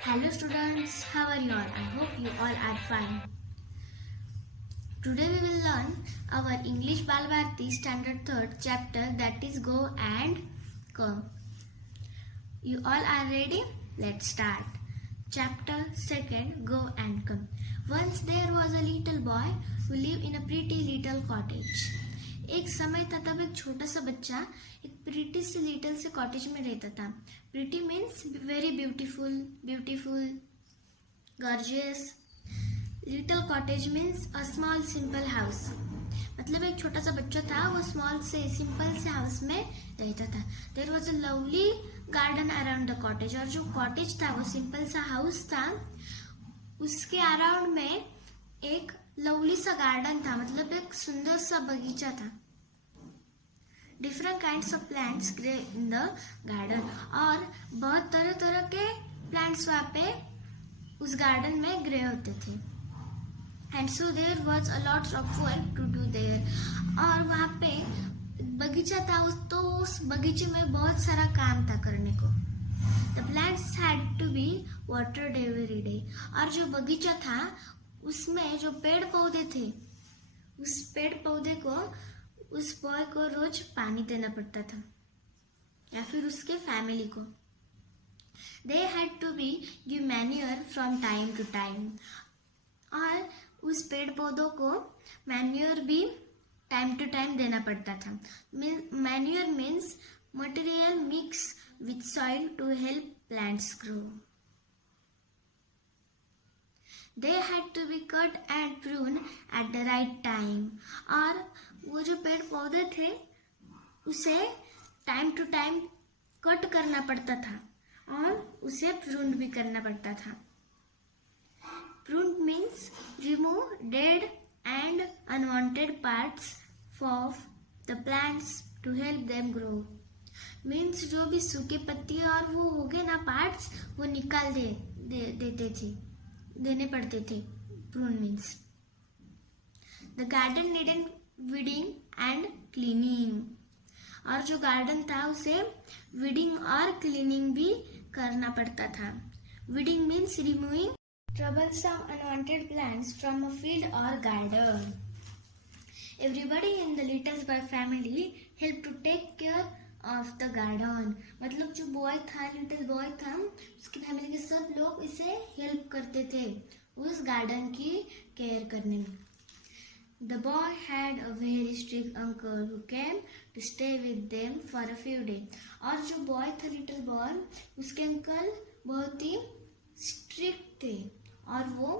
Hello students, how are you all? I hope you all are fine. Today we will learn our English Balbharati Standard 3rd chapter, that is Go and Come. You all are ready? Let's start. Chapter 2nd, Go and Come. Once there was a little boy who lived in a pretty little cottage. एक समय था तब एक छोटा सा बच्चा एक pretty से लिटिल से कॉटेज में रहता था. Pretty means very beautiful, gorgeous. Little cottage means a small simple house. मतलब एक छोटा सा बच्चा था, वो स्मॉल से सिंपल से हाउस में रहता था. There was a lovely garden around the cottage. और जो कॉटेज था वो सिंपल सा हाउस था, उसके अराउंड में एक लवली सा गार्डन था, मतलब एक सुंदर सा बगीचा था. Different kinds of plants grey in the garden. और बहुत तरह तरह के प्लांट्स वहाँ पे उस गार्डन में ग्रे होते थे. And so there was a lots of work to do there. और वहाँ पे बगीचा था, तो उस बगीचे में बहुत सारा काम था करने को. The plants had to be watered every day. और जो बगीचा था उसमें जो पेड़ पौधे थे, उस पेड़ पौधे को उस बॉय को रोज पानी देना पड़ता था, या फिर उसके फैमिली को. They had to be give manure from time to time. और उस पेड़ पौधों को मैन्योर भी टाइम टू टाइम देना पड़ता था. Manure means material mix with soil to help plants grow. They had to be cut and pruned at the right time. और वो जो पेड़ पौधे थे उसे टाइम टू टाइम कट करना पड़ता था और उसे प्रून्ड भी करना पड़ता था. Pruned means remove dead and unwanted parts of the plants to help them grow. Means जो भी सूखे पत्ती और वो हो गए ना पार्ट्स, वो निकाल देने पड़ते थे. Prune means the garden needed weeding and cleaning. और जो गार्डन था उसे वीडिंग और क्लीनिंग भी करना पड़ता था. Weeding means removing troublesome unwanted plants from a field or garden. Everybody in the little boy family helped to take care of the garden. मतलब जो बॉय था, लिटिल बॉय था, उसकी फैमिली के सब लोग इसे हेल्प करते थे उस गार्डन की केयर करने में. The boy had a very strict uncle who came to stay with them for a few days. और जो बॉय था, लिटिल बॉय, उसके अंकल बहुत ही स्ट्रिक्ट थे और वो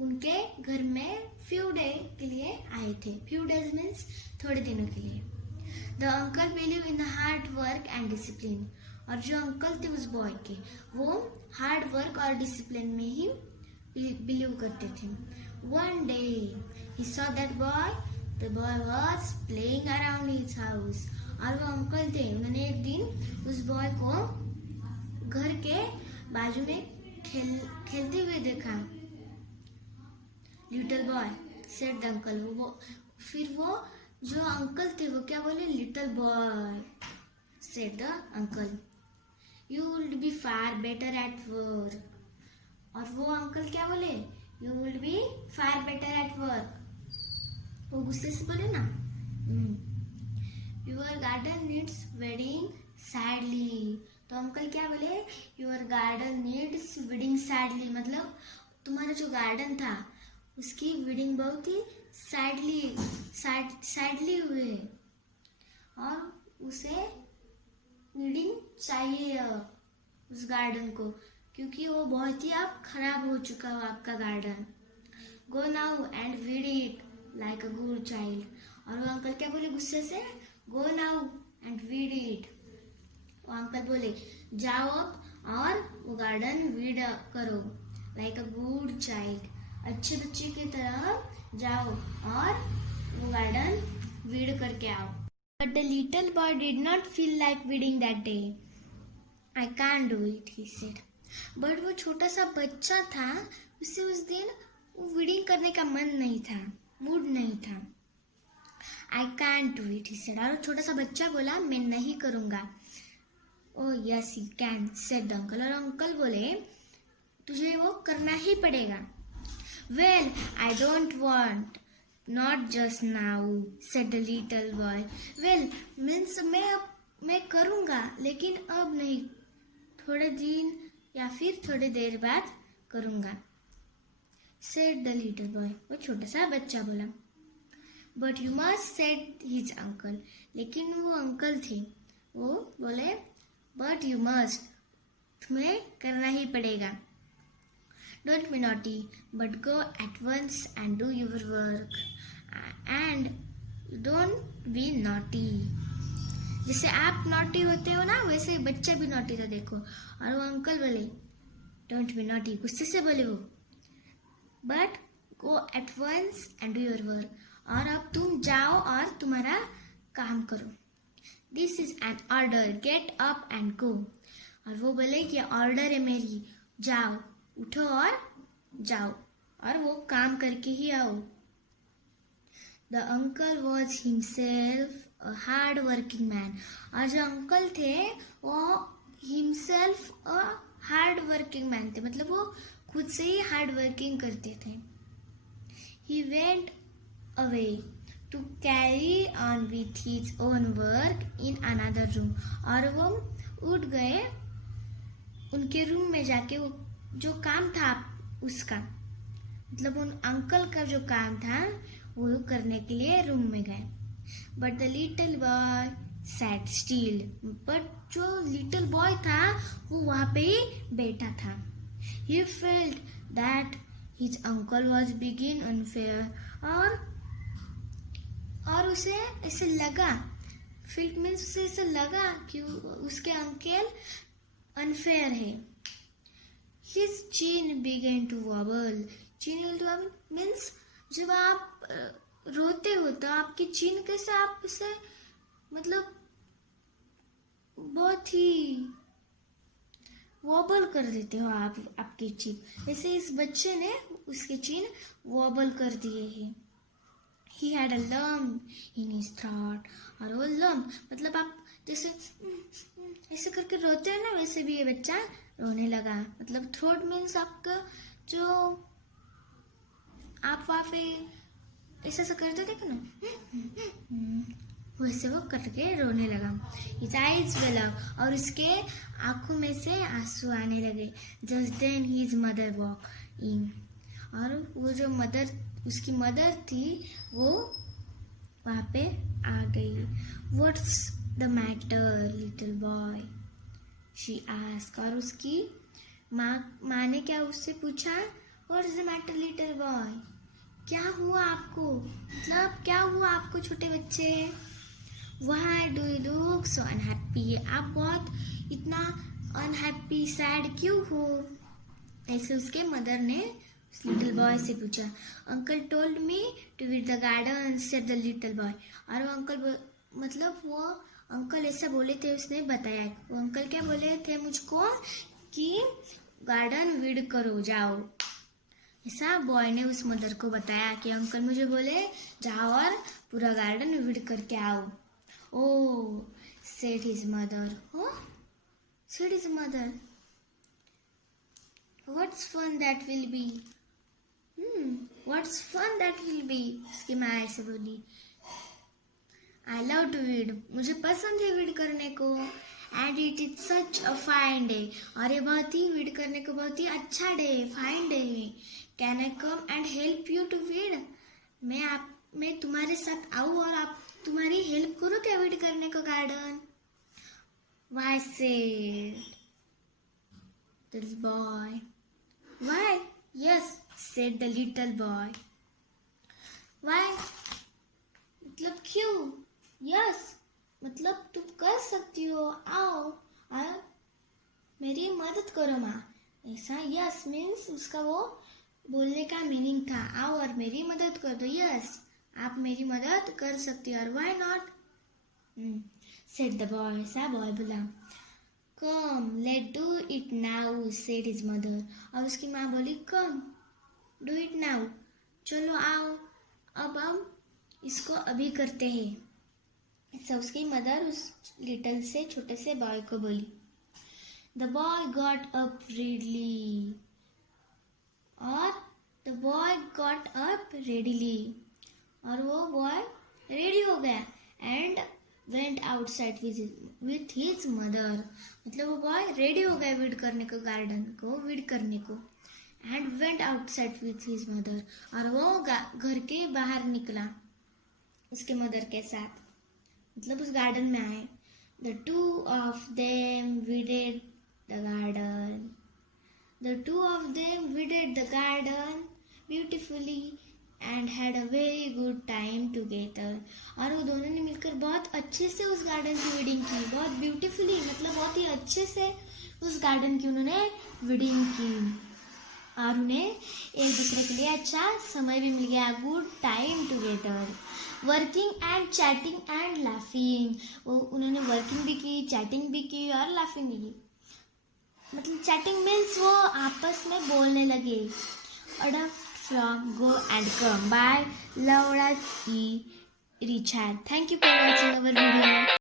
उनके घर में फ्यू डे के लिए आए थे. फ्यू डेज मीन्स थोड़े दिनों के लिए. The uncle believe in hard work and discipline. और जो अंकल थे उस बॉय के, वो हार्ड वर्क और डिसिप्लिन में ही बिलीव करते थे. One day he saw that boy, the boy was playing around his house. और वो अंकल थे, उन्होंने एक दिन उस बॉय को घर के बाजू में खेलते हुए देखा. Little boy said the uncle. फिर वो जो अंकल थे वो क्या बोले? Little boy said the uncle, you will be far better at work. और वो अंकल क्या बोले? You will be far better at work. वो गुस्से से बोले ना. Your garden needs wedding sadly. तो अंकल क्या बोले? Your garden needs wedding sadly. मतलब तुम्हारा जो गार्डन था उसकी वेडिंग बहुत ही सैडली हुए और उसे नीडिंग चाहिए उस गार्डन को, क्योंकि वो बहुत ही अब खराब हो चुका हो आपका garden. Go now and weed it like a good child. और वो अंकल क्या बोले गुस्से से? Go now and weed it. वो अंकल बोले जाओ अब और वो गार्डन वीड करो लाइक अ गुड चाइल्ड. अच्छे बच्चे की तरह जाओ और वो गार्डन वीड करके आओ. But the little boy did not feel like weeding that day. I can't do it, he said. But वो छोटा सा बच्चा था, उसे उस दिन वो वीडिंग करने का मन नहीं था, मूड नहीं था. I can't do it, he said. और छोटा सा बच्चा बोला मैं नहीं करूँगा. Oh yes you can said the uncle, और अंकल बोले तुझे वो करना ही पड़ेगा. Well I don't want, not just now said the little boy. Well means मैं करूँगा लेकिन अब नहीं, थोड़े दिन या फिर थोड़ी देर बाद करूँगा. सेड द लिटिल बॉय, वो छोटा सा बच्चा बोला. But you must said his uncle, लेकिन वो अंकल थे, वो बोले बट यू मस्ट, तुम्हें करना ही पड़ेगा. Don't be naughty but go at once and do your work and don't be naughty. जैसे आप नॉटी होते हो ना, वैसे बच्चा भी नॉटी था देखो. और वो अंकल बोले डोंट बी नॉटी, गुस्से से बोले वो, but go at once and do your work, और अब तुम जाओ और तुम्हारा काम करो. This is an order, get up and go. और वो बोले कि ऑर्डर है मेरी, जाओ, उठो और जाओ, और वो काम करके ही आओ. The uncle was himself a hard working man. और जो अंकल थे वो himself a hard working man थे, मतलब वो खुद से ही हार्ड वर्किंग करते थे. He went away to carry on with his own work in another room. और वो उठ गए उनके रूम में जाके, वो जो काम था उसका, मतलब उन अंकल का जो काम था वो करने के लिए रूम में गए. But the little boy sat still, but जो लिटिल बॉय था वो वहाँ पे ही बैठा था. He felt that his uncle was being unfair, और उसे ऐसे लगा, felt means उसे ऐसे लगा कि उसके अंकल unfair है. His chin began to wobble. Chin means जब आप रोते हो तो आपकी चिन कैसे आप उसे, मतलब बहुत ही वॉबल कर देते हो आप आपकी चिन. वैसे इस बच्चे ने उसके चिन वॉबल कर दिए हैं. He had a lump in his throat. और वो lump मतलब आप जैसे ऐसे करके रोते हैं ना, वैसे भी ये बच्चा रोने लगा. मतलब थ्रोट मीन्स आपका जो आप वहाँ पे ऐसा ऐसा करते थे ना, वैसे वो करके रोने लगा. His eyes well up, और उसके आंखों में से आंसू आने लगे. Just then his mother walked in. और वो जो मदर, उसकी मदर थी, वो वहाँ पे आ गई. What's the matter, little boy? She asked. और उसकी माँ ने क्या उससे पूछा, What's the matter, little boy? क्या हुआ आपको, मतलब क्या हुआ आपको छोटे बच्चे. Why do you look so unhappy? आप बहुत इतना अनहैप्पी, सैड क्यों हो. ऐसे उसके मदर ने उस लिटिल बॉय से पूछा. Uncle told me to visit the garden said the little boy. और वो अंकल मतलब वो अंकल ऐसा बोले थे, उसने बताया. वो अंकल क्या बोले थे मुझको कि गार्डन विड करो, जाओ. ऐसा बॉय ने उस मदर को बताया कि अंकल मुझे बोले जाओ और पूरा गार्डन विड करके आओ. Oh, said his mother. Oh, said his mother. What's fun that will be? What's fun that will be? उसकी माँ ऐसे बोली. I love to read. मुझे पसंद है रीड करने को. And it is such a fine day. और ये बहुत ही रीड करने को बहुत ही अच्छा डे, फाइन डे है. Can I come and help you to read? मैं तुम्हारे साथ आऊँ और आप तुम्हारी हेल्प करो क्या रीड करने को garden. Why said the boy. Why? Yes, said the little boy. Why? मतलब क्यों. Yes, मतलब तुम कर सकती हो, आओ और मेरी मदद करो माँ. ऐसा यस मीन्स उसका वो बोलने का मीनिंग था, आओ और मेरी मदद कर दो. यस, आप मेरी मदद कर सकती हो. और why not said the boy. सा बॉय बोला. Come let do it now said his mother. और उसकी माँ बोली कम डू इट नाउ, चलो आओ अब हम इसको अभी करते हैं. ऐसा उसकी मदर उस लिटिल से छोटे से बॉय को बोली. The boy got up readily. और the boy got up readily. और वो बॉय रेडी हो गया and went outside with his mother. मतलब वो बॉय रेडी हो गया वीड करने को, गार्डन को वीड करने को, and went outside with his mother. और वो घर के बाहर निकला उसके मदर के साथ, मतलब उस गार्डन में आए. The two of them weeded the garden. The two of them weeded the garden beautifully and had a very good time together. और वो दोनों ने मिलकर बहुत अच्छे से उस गार्डन की वीडिंग की, बहुत ब्यूटीफुली, मतलब बहुत ही अच्छे से उस गार्डन की उन्होंने वीडिंग की और उन्हें एक दूसरे के लिए अच्छा समय भी मिल गया. Good time together. Working and chatting and laughing. वो उन्होंने वर्किंग भी की, चैटिंग भी की और लाफिंग भी की. मतलब चैटिंग मीन्स वो आपस में बोलने लगे. Adopt from go and come by Laura E. Richard. Thank you for watching our video.